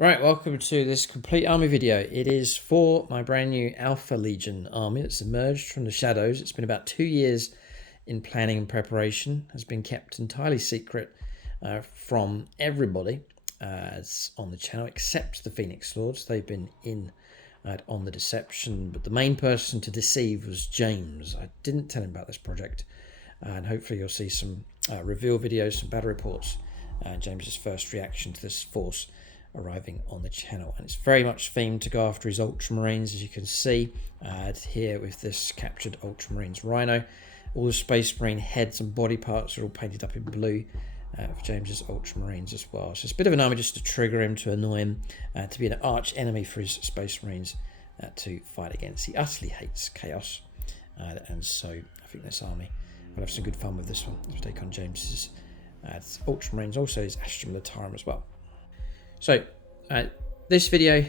Right, welcome to this complete army video. It is for my brand new Alpha Legion army that's emerged from the shadows. It's been about 2 years in planning and preparation, has been kept entirely secret from everybody on the channel except the Phoenix Lords. They've been in on the deception, but the main person to deceive was James. I didn't tell him about this project, and hopefully you'll see some reveal videos, some battle reports, and James's first reaction to this force arriving on the channel. And it's very much themed to go after his Ultramarines, as you can see here with this captured Ultramarines Rhino. All the Space Marine heads and body parts are all painted up in blue for James's Ultramarines as well. So it's a bit of an army just to trigger him, to annoy him, to be an arch enemy for his Space Marines to fight against. He utterly hates chaos, and so I think this army will have some good fun with this one. Let's take on James's Ultramarines, also his Astrum Militarum as well. So, this video,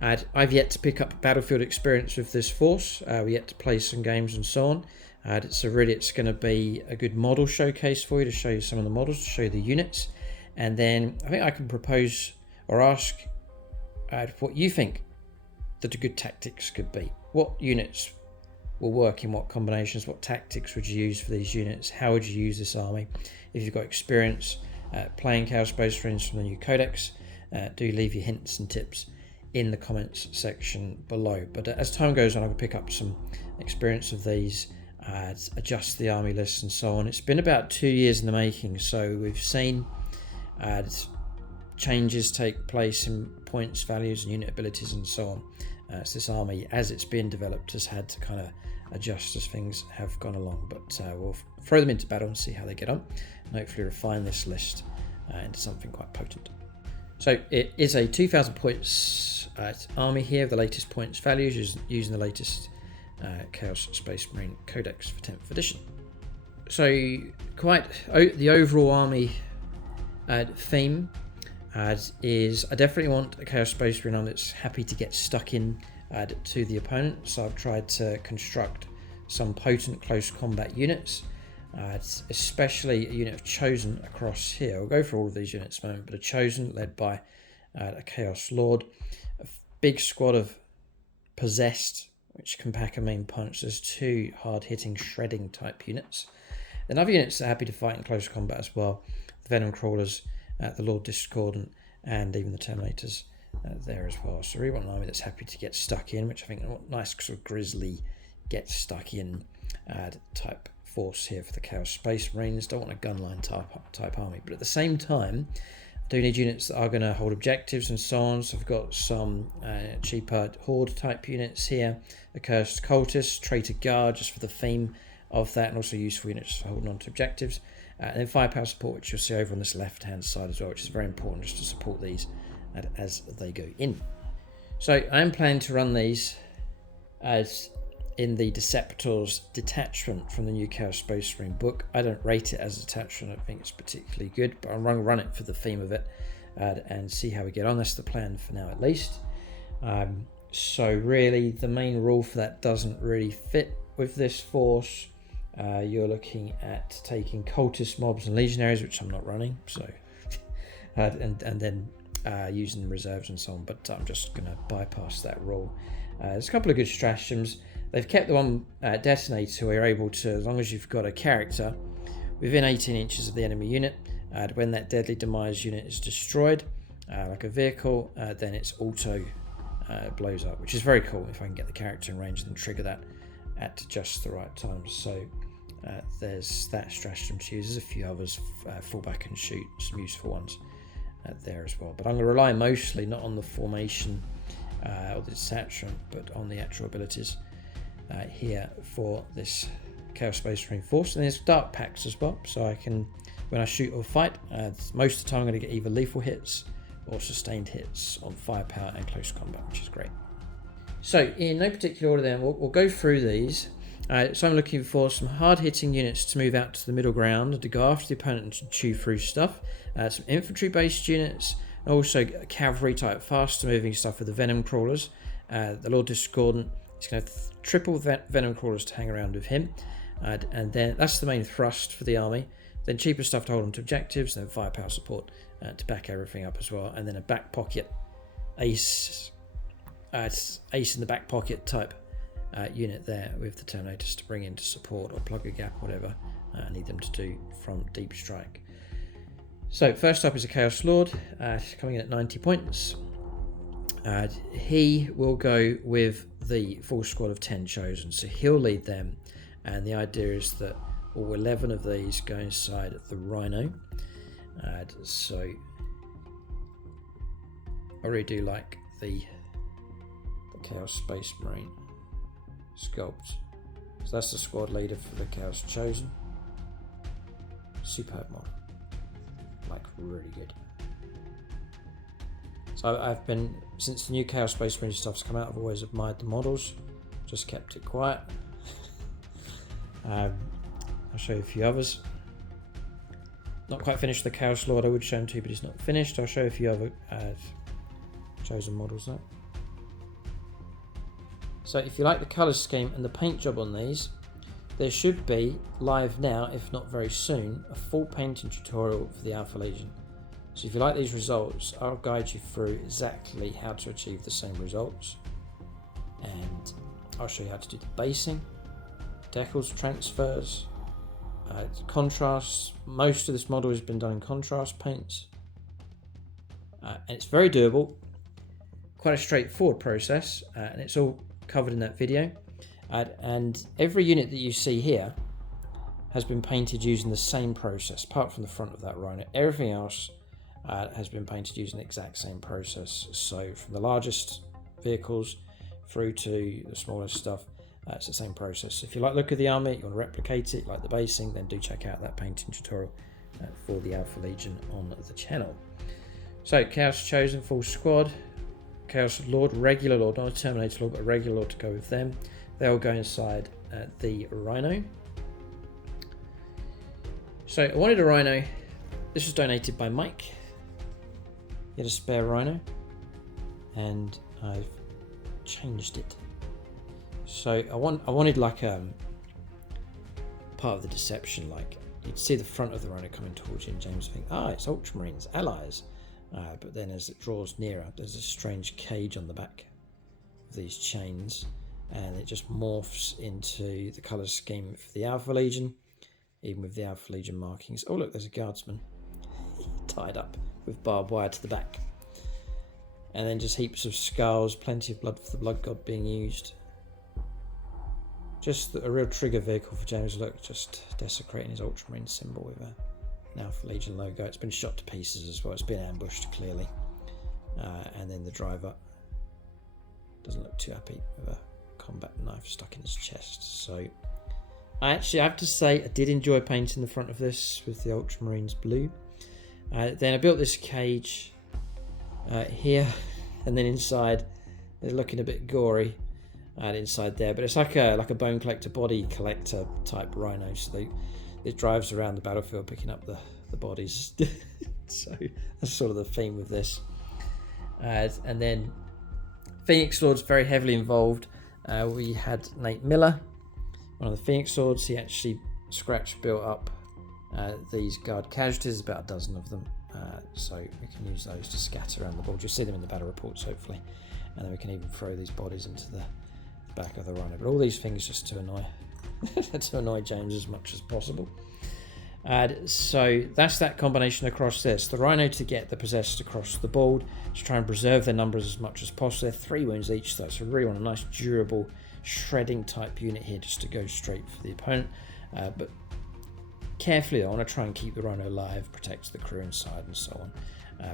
I've yet to pick up battlefield experience with this force. We yet to play some games and so on. So really it's going to be a good model showcase for you, to show you some of the models, to show you the units. And then I think I can propose or ask what you think that the good tactics could be. What units will work in what combinations? What tactics would you use for these units? How would you use this army? If you've got experience playing Chaos Space Marines from the new Codex, do leave your hints and tips in the comments section below. But as time goes on, I will pick up some experience of these, adjust the army lists and so on. It's been about 2 years in the making, so we've seen changes take place in points, values and unit abilities and so on. So this army, as it's been developed, has had to kind of adjust as things have gone along, but we'll throw them into battle and see how they get on, and hopefully refine this list into something quite potent. So it is a 2,000 points army here, the latest points values, using the latest Chaos Space Marine Codex for 10th edition. So quite the overall army theme is, I definitely want a Chaos Space Marine that's happy to get stuck in to the opponent. So I've tried to construct some potent close combat units, especially a unit of Chosen across here. We'll go for all of these units in a moment, but a Chosen led by a Chaos Lord, a big squad of Possessed, which can pack a main punch. There's 2 hard-hitting shredding type units. Then other units that are happy to fight in close combat as well. The Venomcrawlers, the Lord Discordant, and even the Terminators there as well. So we want an army that's happy to get stuck in, which I think a nice sort of grisly get stuck in type force here for the Chaos Space Marines. Don't want a gunline type army, but at the same time I do need units that are going to hold objectives and so on. So I've got some cheaper Horde type units here, the Cursed Cultists, Traitor Guard, just for the theme of that, and also useful units for holding on to objectives, and then firepower support, which you'll see over on this left hand side as well, which is very important just to support these as they go in. So I am planning to run these as in the Deceptors detachment from the new Chaos Space Marine book. I don't rate it as a detachment, I don't think it's particularly good, but I'm going to run it for the theme of it and see how we get on. That's the plan for now at least. So really the main rule for that doesn't really fit with this force. You're looking at taking Cultist mobs and Legionaries, which I'm not running, so and then using reserves and so on, but I'm just going to bypass that rule. There's a couple of good stratagems. They've kept the one detonator where you're able to, as long as you've got a character within 18 inches of the enemy unit, when that deadly demise unit is destroyed, like a vehicle, then it's auto blows up, which is very cool if I can get the character in range and trigger that at just the right time. So there's that stratagem to use. There's a few others, fall back and shoot, some useful ones there as well. But I'm going to rely mostly not on the formation or the detachment, but on the actual abilities here for this Chaos Space Marine force. And there's dark packs as well, so I can, when I shoot or fight, most of the time I'm going to get either lethal hits or sustained hits on firepower and close combat, which is great. So in no particular order then, we'll go through these. So I'm looking for some hard-hitting units to move out to the middle ground, to go after the opponent and to chew through stuff. Some infantry-based units, also cavalry-type faster-moving stuff with the Venomcrawlers. The Lord Discordant is going to triple Venomcrawlers to hang around with him. And then that's the main thrust for the army. Then cheaper stuff to hold on to objectives, then firepower support to back everything up as well, and then a back pocket ace in the back pocket type unit there with the Terminators to bring in to support or plug a gap, whatever I need them to do from deep strike. So first up is a Chaos Lord, coming in at 90 points. He will go with the full squad of 10 chosen, so he'll lead them, and the idea is that all 11 of these go inside the Rhino. So I really do like the Chaos Space Marine sculpt. So that's the squad leader for the Chaos Chosen. Superb model, like really good. So I've been, since the new Chaos Space Marine stuff's come out, I've always admired the models, just kept it quiet. I'll show you a few others. Not quite finished the Chaos Lord, I would show him to you, but he's not finished. I'll show you a few other chosen models though. So if you like the colour scheme and the paint job on these, there should be, live now, if not very soon, a full painting tutorial for the Alpha Legion. So if you like these results, I'll guide you through exactly how to achieve the same results. And I'll show you how to do the basing, decals, transfers, contrasts. Most of this model has been done in contrast paints. And it's very doable, quite a straightforward process, and it's all covered in that video. And every unit that you see here has been painted using the same process, apart from the front of that Rhino. Everything else has been painted using the exact same process. So from the largest vehicles through to the smallest stuff, it's the same process. If you like the look of the army, you want to replicate it, like the basing, then do check out that painting tutorial for the Alpha Legion on the channel. So Chaos Chosen full squad, Chaos Lord, regular Lord, not a Terminator Lord, but a regular Lord to go with them. They'll go inside the Rhino. So I wanted a Rhino. This was donated by Mike. He had a spare Rhino, and I've changed it. So I wanted like part of the deception, like you'd see the front of the Rhino coming towards you, and James would think, it's Ultramarines, allies. But then as it draws nearer, there's a strange cage on the back of these chains, and it just morphs into the colour scheme for the Alpha Legion, even with the Alpha Legion markings. Oh look, there's a guardsman tied up with barbed wire to the back. And then just heaps of skulls, plenty of blood for the Blood God being used. Just a real trigger vehicle for James. Look, just desecrating his Ultramarine symbol with an Alpha Legion logo. It's been shot to pieces as well. It's been ambushed clearly. And then the driver doesn't look too happy with a combat knife stuck in his chest. So I have to say I did enjoy painting the front of this with the Ultramarines blue. Then I built this cage here, and then inside it's looking a bit gory inside there, but it's like a bone collector, body collector type Rhino. So it drives around the battlefield picking up the bodies. So that's sort of the theme with this. And then Phoenix Lord's very heavily involved. We had Nate Miller, one of the Phoenix Lords. He actually built up these guard casualties, about a dozen of them. So we can use those to scatter around the board. You'll see them in the battle reports, hopefully. And then we can even throw these bodies into the back of the Rhino. But all these things just to annoy James as much as possible. So that's that combination across this. The Rhino to get the possessed across the board, to try and preserve their numbers as much as possible. They're 3 wounds each, though, so we really want a nice durable shredding type unit here just to go straight for the opponent. But carefully, I want to try and keep the Rhino alive, protect the crew inside and so on,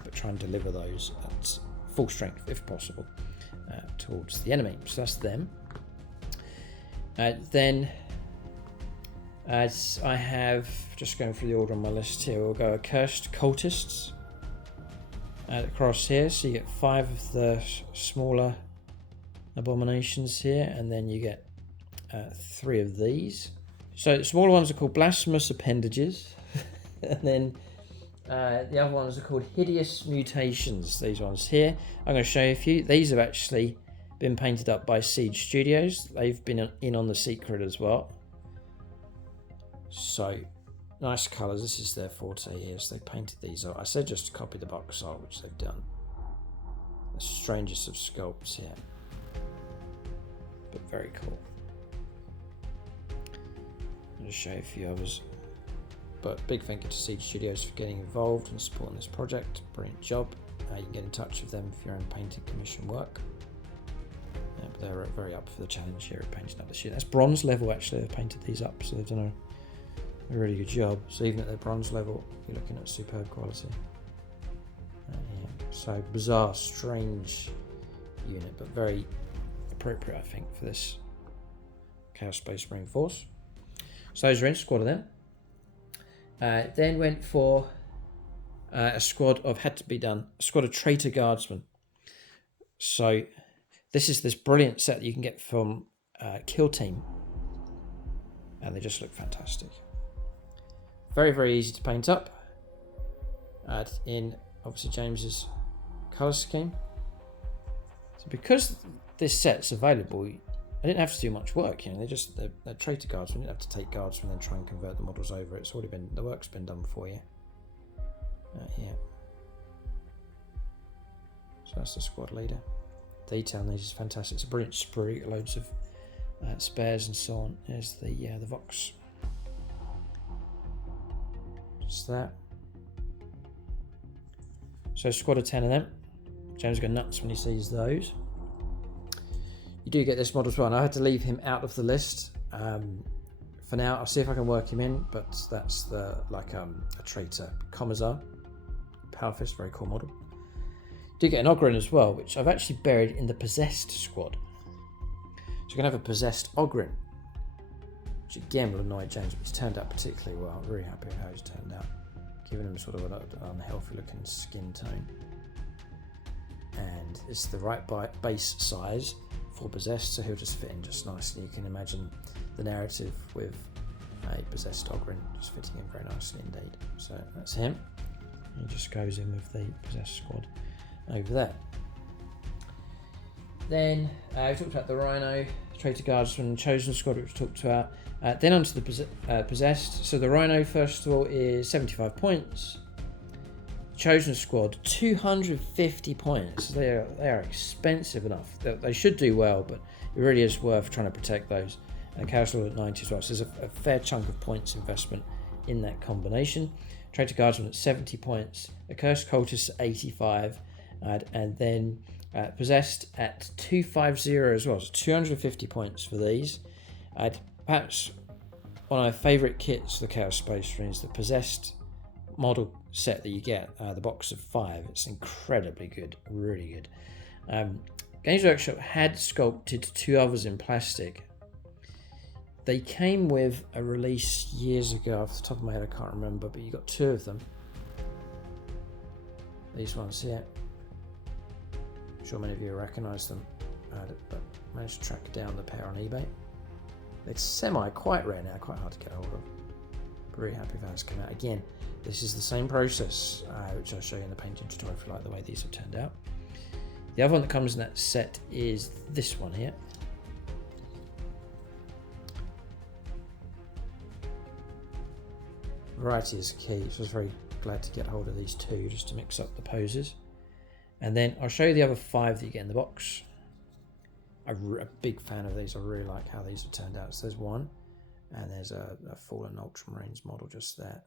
but try and deliver those at full strength if possible towards the enemy. So that's them. Then as I have, just going through the order on my list here, we'll go Accursed Cultists across here. So you get 5 of the smaller abominations here, and then you get 3 of these. So the smaller ones are called Blasphemous Appendages, and then the other ones are called Hideous Mutations. These ones here, I'm going to show you a few. These have actually been painted up by Siege Studios. They've been in on the secret as well. So Nice colours. This is their forte here, so they painted these out. I said just to copy the box art, which they've done. The strangest of sculpts here, but very cool. I'll just show you a few others. But big thank you to Seed Studios for getting involved and supporting this project. Brilliant job. You can get in touch with them for your own painting commission work. Yeah, but they're very up for the challenge here of painting up this year. That's bronze level actually. They've painted these up, so they've done a really good job. So even at their bronze level, you're looking at superb quality. Yeah. So bizarre, strange unit, but very appropriate, I think, for this Chaos Space Marine Force. So those are in, squad of them. Then went for a squad of Traitor Guardsmen. So this is this brilliant set that you can get from Kill Team, and they just look fantastic. Very, very easy to paint up in obviously James's colour scheme. So because this set's available, I didn't have to do much work. You know, they're Traitor Guards. We didn't have to take guards and then try and convert the models over. It's already been, the work's been done for you. Here. So that's the squad leader. Detail on these is fantastic. It's a brilliant sprue, loads of spares and so on. There's the Vox. Just that. So a squad of 10 of them. James will go nuts when he sees those. You do get this model as well, and I had to leave him out of the list for now. I'll see if I can work him in, but that's a traitor Commissar. Power Fist, very cool model. Do get an Ogren as well, which I've actually buried in the Possessed squad. So you're going to have a Possessed Ogren, which again will annoy James, but it's turned out particularly well. I'm really happy with how it's turned out. Giving him sort of an unhealthy looking skin tone. And it's the right base size for Possessed, so he'll just fit in just nicely. You can imagine the narrative with a Possessed Ogren just fitting in very nicely indeed. So that's him. He just goes in with the Possessed squad over there. Then we talked about the Rhino, Traitor Guardsman, Chosen Squad, which we talked about. Then onto the Possessed. So the Rhino, first of all, is 75 points. Chosen Squad, 250 points. They are expensive enough. They should do well, but it really is worth trying to protect those. And Chaos Lord at 90 as well. So there's a fair chunk of points investment in that combination. Traitor Guardsman at 70 points. Accursed Cultists at 85. And then Possessed at 250 as well. So 250 points for these. Perhaps one of my favourite kits for the Chaos Space Marine is the Possessed model set that you get, the box of 5. It's incredibly good, really good. Games Workshop had sculpted 2 others in plastic. They came with a release years ago, off the top of my head I can't remember, but you got 2 of them. These ones here. I'm sure many of you recognise them, but managed to track down the pair on eBay. They're quite rare now, quite hard to get hold of. Very happy with how it's come out. Again, this is the same process, which I'll show you in the painting tutorial if you like the way these have turned out. The other one that comes in that set is this one here. Variety is key, so I was very glad to get hold of these 2 just to mix up the poses. And then I'll show you the other 5 that you get in the box. I'm a big fan of these. I really like how these have turned out. So there's one, and there's a Fallen Ultramarines model just there.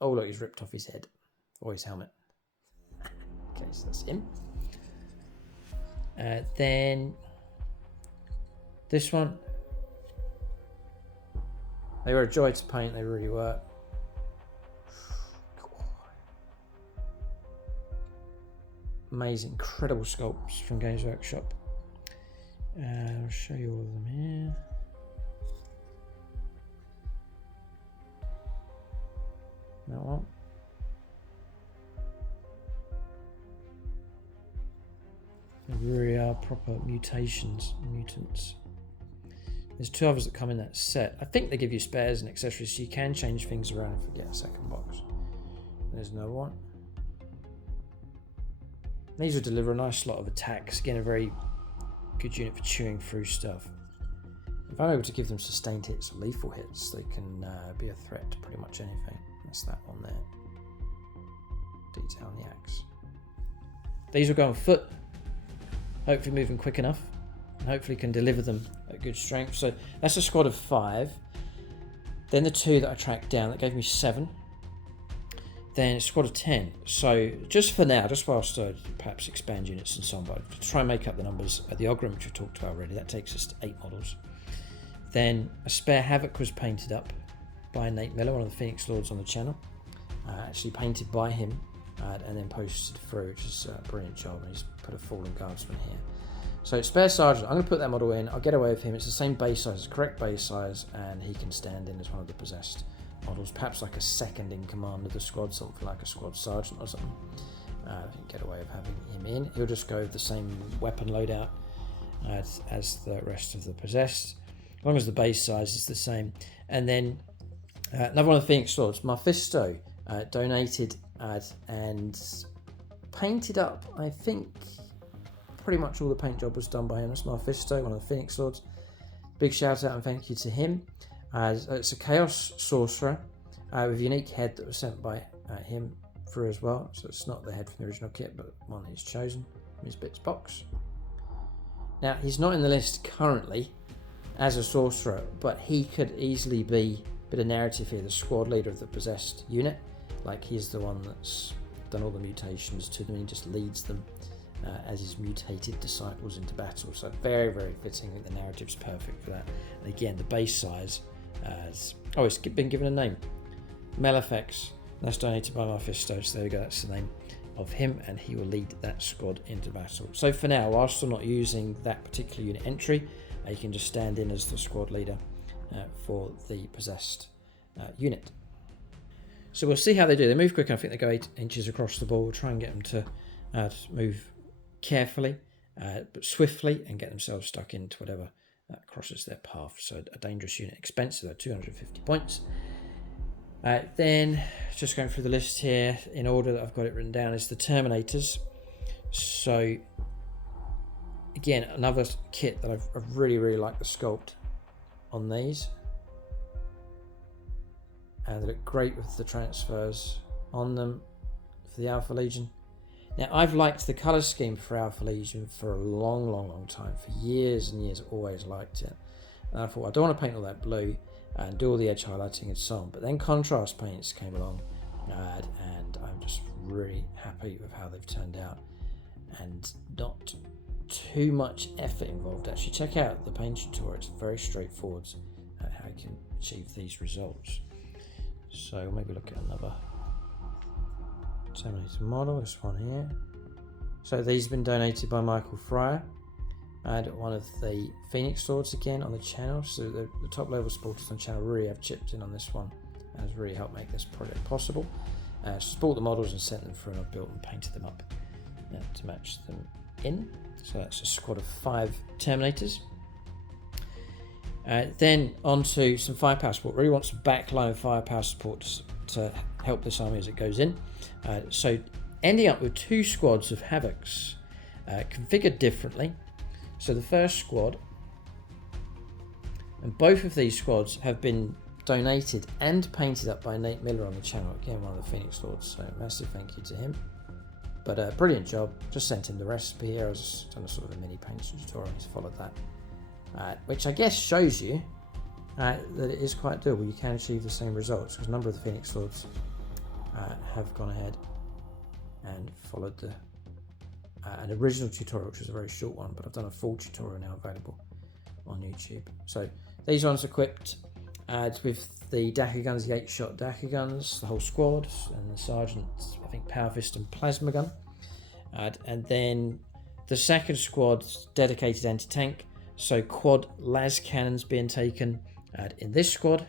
Oh look, he's ripped off his head, or his helmet. Okay, so that's him. Then this one. They were a joy to paint, they really were. Amazing, incredible sculpts from Games Workshop. I'll show you all of them here. That one. They really are proper mutants. There's 2 others that come in that set. I think they give you spares and accessories, so you can change things around if you get a second box. There's another one. These will deliver a nice lot of attacks. Again, a very good unit for chewing through stuff. If I'm able to give them sustained hits or lethal hits, they can be a threat to pretty much anything. That's that one there. Detail on the axe. These will go on foot, hopefully moving quick enough, and hopefully can deliver them at good strength. So that's a squad of 5. Then the 2 that I tracked down, that gave me 7. Then a squad of 10. So just for now, just whilst I perhaps expand units and so on, but to try and make up the numbers, the Ogrim, which we talked about already, that takes us to 8 models. Then a spare Havoc was painted up by Nate Miller, one of the Phoenix Lords on the channel. Actually painted by him. And then posted through, which is a brilliant job, and he's put a Fallen Guardsman here. So spare Sergeant, I'm going to put that model in, I'll get away with him, it's the same base size, correct base size, and he can stand in as one of the possessed models, perhaps like a second in command of the squad, something like a Squad Sergeant or something. I think get away with having him in. He'll just go with the same weapon loadout as the rest of the possessed, as long as the base size is the same. And then another one of the Phoenix Lords, Mephisto, donated and painted up, I think pretty much all the paint job was done by him. That's Mephisto, one of the Phoenix Lords. Big shout out and thank you to him. It's a Chaos Sorcerer with a unique head that was sent by him through as well. So it's not the head from the original kit, but one he's chosen from his bits box. Now he's not in the list currently as a sorcerer, but he could easily be a bit of narrative here, the squad leader of the possessed unit. Like he's the one that's done all the mutations to them, and he just leads them as his mutated disciples into battle. So very, very fitting. I think the narrative's perfect for that. And again, the base size it's been given a name. Melefex. That's donated by Mephisto. So there we go. That's the name of him, and he will lead that squad into battle. So for now, whilst I'm not using that particular unit entry, you can just stand in as the squad leader for the possessed unit. So we'll see how they do. They move quick enough. I think they go 8 inches across the ball. We'll try and get them to move carefully but swiftly and get themselves stuck into whatever crosses their path. So a dangerous unit, expensive at 250 points. Then just going through the list here in order that I've got it written down is the Terminators. So again, another kit that I've really, really liked the sculpt on these. And they look great with the transfers on them for the Alpha Legion. Now, I've liked the colour scheme for Alpha Legion for a long time. For years and years, always liked it. And I thought, I don't want to paint all that blue and do all the edge highlighting and so on. But then contrast paints came along, and I'm just really happy with how they've turned out. And not too much effort involved. Actually, check out the paint tutorial. It's very straightforward how you can achieve these results. So maybe look at another Terminator model, this one here. So these have been donated by Michael Fryer, and one of the Phoenix Lords again on the channel. So the top level supporters on the channel really have chipped in on this one and has really helped make this project possible. So bought the models and sent them through, and I've built and painted them up to match them in. So that's a squad of 5 Terminators. Then on to some firepower support. Really want some backline firepower support to help this army as it goes in. So ending up with 2 squads of Havocs configured differently. So the first squad, and both of these squads have been donated and painted up by Nate Miller on the channel. Again, one of the Phoenix Lords, so massive thank you to him. But brilliant job. Just sent him the recipe here. I was done a sort of a mini paint tutorial. He's followed that. Which I guess shows you that it is quite doable. You can achieve the same results, because a number of the Phoenix Lords have gone ahead and followed an original tutorial, which was a very short one, but I've done a full tutorial now available on YouTube. So these ones equipped with the Daka guns, the 8-shot Daka guns, the whole squad, and the Sergeant's, I think, Power Fist and Plasma gun. And then the second squad's dedicated anti-tank. So quad las cannons being taken in this squad.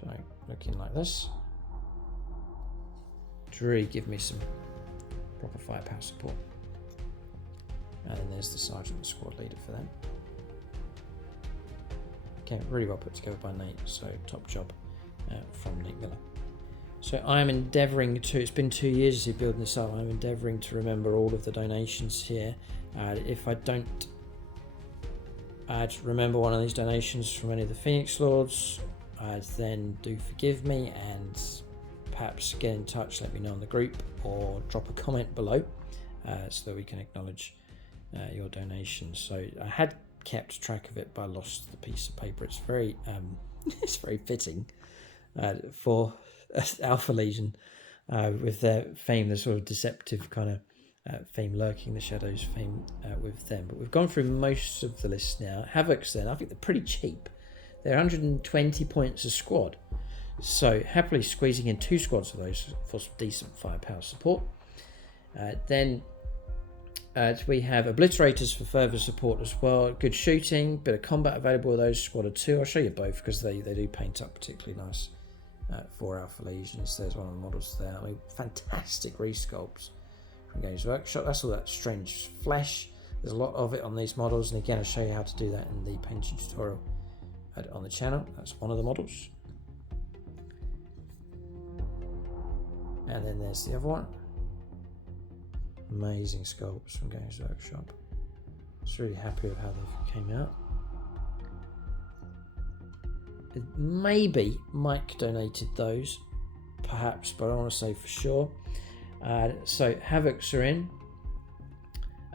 So looking like this. To really give me some proper firepower support. And then there's the Sergeant and squad leader for them. Okay, really well put together by Nate, so top job from Nate Miller. So I'm endeavouring to, it's been 2 years since building this up, I'm endeavouring to remember all of the donations here. If I don't Remember one of these donations from any of the Phoenix Lords, then do forgive me and perhaps get in touch, let me know in the group, or drop a comment below so that we can acknowledge your donations. So I had kept track of it, but I lost the piece of paper. It's very it's very fitting for Alpha Legion with their theme, the sort of deceptive kind of theme, lurking the shadows theme with them. But we've gone through most of the list now. Havocs then, I think they're pretty cheap. They're 120 points a squad. So happily squeezing in 2 squads of those for some decent firepower support. Then we have obliterators for further support as well. Good shooting, bit of combat available with those, squad of 2. I'll show you both because they do paint up particularly nice for Alpha Legions. There's one of the models there. I mean, fantastic resculpts from Games Workshop. That's all that strange flesh. There's a lot of it on these models, and again I'll show you how to do that in the painting tutorial on the channel. That's one of the models. And then there's the other one. Amazing sculpts from Games Workshop. Just really happy with how they came out. Maybe Mike donated those, perhaps, but I don't want to say for sure. So Havocs are in.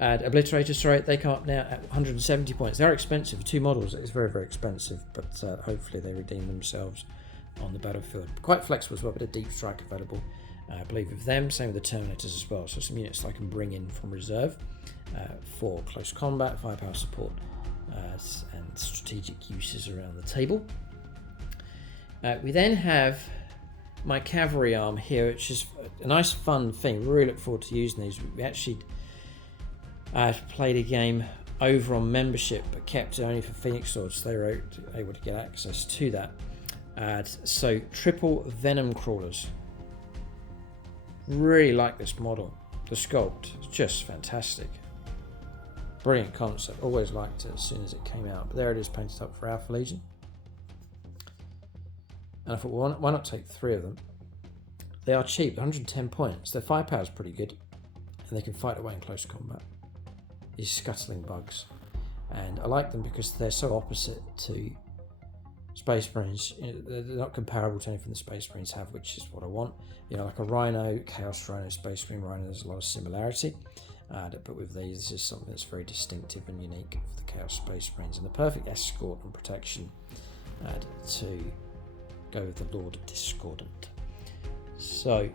Obliterators, sorry, they come up now at 170 points. They're expensive. 2 models, it's very, very expensive, but hopefully they redeem themselves on the battlefield. Quite flexible as well, a bit of deep strike available, I believe, with them. Same with the Terminators as well. So some units I can bring in from reserve for close combat, firepower support, and strategic uses around the table. We then have my cavalry arm here, which is a nice fun thing. Really look forward to using these. We actually played a game over on membership, but kept it only for Phoenix Lords, so they were able to get access to that. So triple Venomcrawlers. Really like this model. The sculpt is just fantastic. Brilliant concept. Always liked it as soon as it came out. But there it is, painted up for Alpha Legion. And I thought, well, why not take 3 of them? They are cheap, 110 points. Their firepower is pretty good, and they can fight away in close combat. These scuttling bugs. And I like them because they're so opposite to Space Marines. They're not comparable to anything the Space Marines have, which is what I want. You know, like a Rhino, Chaos Rhino, Space Marine Rhino, there's a lot of similarity. But with these, this is something that's very distinctive and unique for the Chaos Space Marines. And the perfect escort and protection to go with the Lord Discordant. So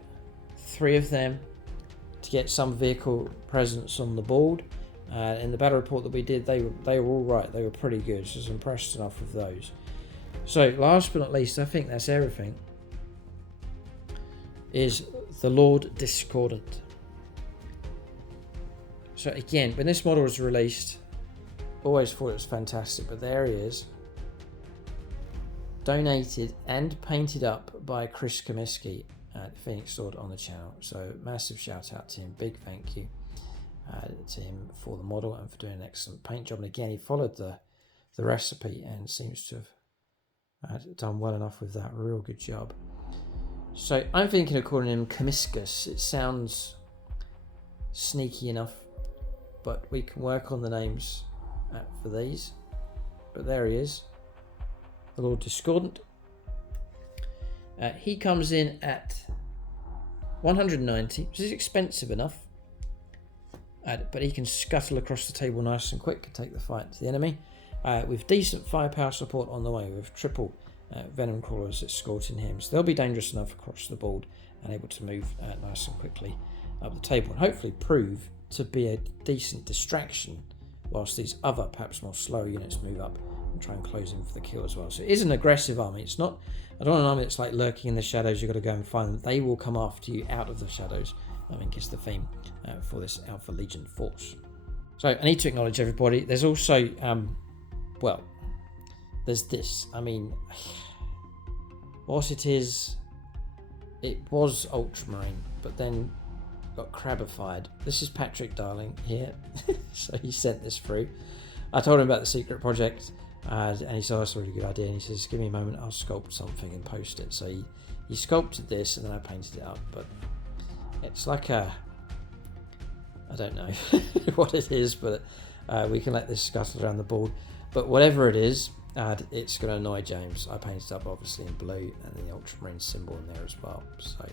3 of them to get some vehicle presence on the board. In the battle report that we did, they were all right. They were pretty good, so I was impressed enough with those. So last but not least, I think that's everything, is the Lord Discordant. So again, when this model was released, always thought it was fantastic, but there he is. Donated and painted up by Chris Comiskey at Phoenix Lord on the channel. So massive shout out to him, big thank you to him for the model and for doing an excellent paint job. And again, he followed the recipe and seems to have done well enough with that. Real good job. So I'm thinking of calling him Comiscus. It sounds sneaky enough, but we can work on the names for these. But there he is, the Lord Discordant. He comes in at 190, which is expensive enough, but he can scuttle across the table nice and quick and take the fight to the enemy with decent firepower support on the way, with triple Venomcrawlers escorting him. So they'll be dangerous enough across the board and able to move nice and quickly up the table, and hopefully prove to be a decent distraction whilst these other, perhaps more slow units move up and try and close in for the kill as well. So it is an aggressive army. It's not, I don't want an army that's like lurking in the shadows, you've got to go and find them. They will come after you out of the shadows. I think is the theme for this Alpha Legion force. So I need to acknowledge everybody. There's also, well, there's this. I mean, what it is, it was Ultramarine, but then got crabified. This is Patrick Darling here. So he sent this through. I told him about the secret project, and he said, that's a really good idea. And he says, give me a moment, I'll sculpt something and post it. So he sculpted this, and then I painted it up. But it's like a, I don't know what it is, but we can let this scuttle around the board. But whatever it is, it's going to annoy James. I painted up obviously in blue and the ultramarine symbol in there as well. So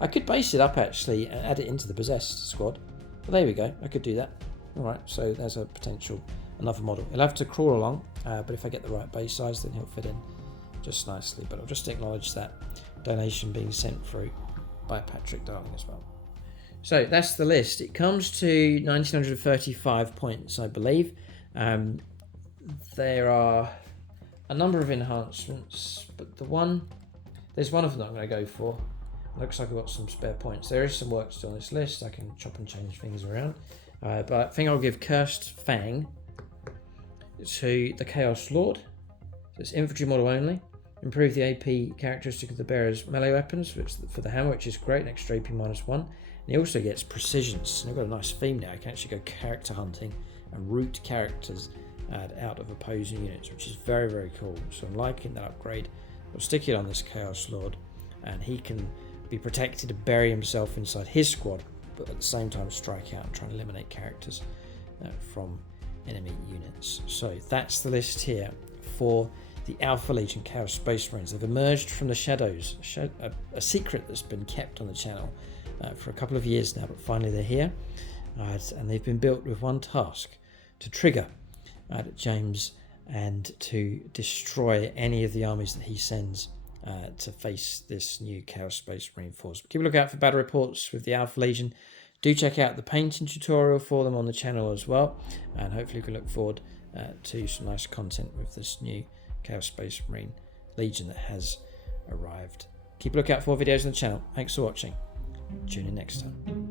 I could base it up actually and add it into the possessed squad. Well, there we go. I could do that. All right, so there's a potential another model. He'll have to crawl along, but if I get the right base size, then he'll fit in just nicely. But I'll just acknowledge that donation being sent through by Patrick Darling as well. So that's the list. It comes to 1935 points, I believe. There are a number of enhancements, but there's one of them that I'm going to go for. Looks like I've got some spare points. There is some work still on this list. I can chop and change things around. But I think I'll give Cursed Fang to the Chaos Lord. So it's infantry model only. Improve the AP characteristic of the bearer's melee weapons for the hammer, which is great, an extra AP -1. And he also gets precisions. And I've got a nice theme now. I can actually go character hunting and root characters out of opposing units, which is very, very cool. So I'm liking that upgrade. I'll stick it on this Chaos Lord, and he can be protected to bury himself inside his squad, but at the same time strike out and try and eliminate characters from enemy units. So that's the list here for the Alpha Legion Chaos Space Marines. They've emerged from the shadows, a secret that's been kept on the channel for a couple of years now, but finally they're here, and they've been built with one task: to trigger James and to destroy any of the armies that he sends to face this new Chaos Space Marine force. Keep a lookout for battle reports with the Alpha Legion. Do check out the painting tutorial for them on the channel as well, and hopefully we can look forward to some nice content with this new Chaos Space Marine Legion that has arrived. Keep a lookout for more videos on the channel. Thanks for watching. Tune in next time.